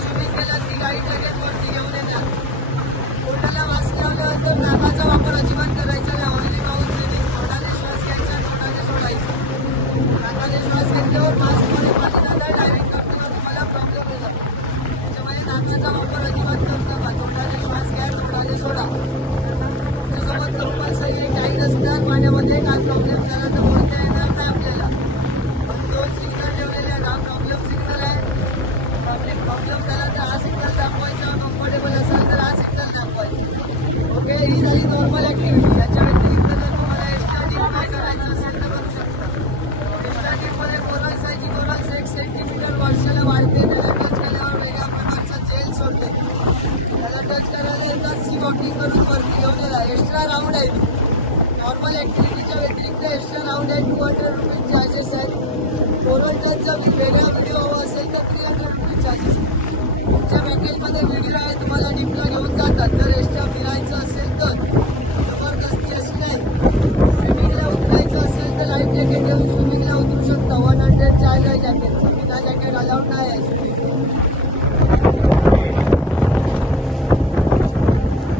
Swimming केलं की गाडी लगेच वरती घेऊन येतात. पोटाला मास्क लावल्यानंतर नाकाचा वापर अजिबात करायचा नाही. Only mouth breathing. तोंडाने श्वास घ्यायचा, तोंडाने सोडायचा. नाकाने श्वास घेतल्यावर मास्कमध्ये पाणी जातं, डायरेक्ट करताना तुम्हाला प्रॉब्लेम येतात. त्याच्यामुळे नाकाचा वापर अजिबात करू नका. तोंडाने श्वास घ्या, तोंडाने सोडा. त्याच्यासोबत कंपल्सरी टाईट असतात पाण्यामध्ये. काय प्रॉब्लेम झाला तर बोलता येणार नाही आपल्याला. पण 2 सिग्नल ठेवलेले आहेत. हा प्रॉब्लेम सिग्नल आहे. प्रॉब्लेम झाला तर हा सिग्नल दाखवायचा. कम्फर्टेबल असेल तर हा सिग्नल दाखवायचा. ओके, ही झाली नॉर्मल ॲक्टिव्हिटी. याच्या व्यतिरिक्त जर तुम्हाला एक्स्ट्रा डीप काय करायचं असेल तर करू शकता. एक्स्ट्रा डीपमध्ये कोरल साईजची कोरल 1 सेंटीमीटर वर्षाला वाढते. त्याला टच केल्यावर वेगळ्या प्रकारचा जेल सोडते. त्याला टच करायला एकदा सी वॉकिंग करून वरती घेऊन येणार. एक्स्ट्रा राऊंड आहे. नॉर्मल ॲक्टिव्हिटीच्या व्यतिरिक्त एक्स्ट्रा राऊंड आहे. 200 रुपीज चार्जेस आहेत. कोरल टचचा वेगळा व्हिडिओ हवा असेल तर 300 रुपीज चार्जेस.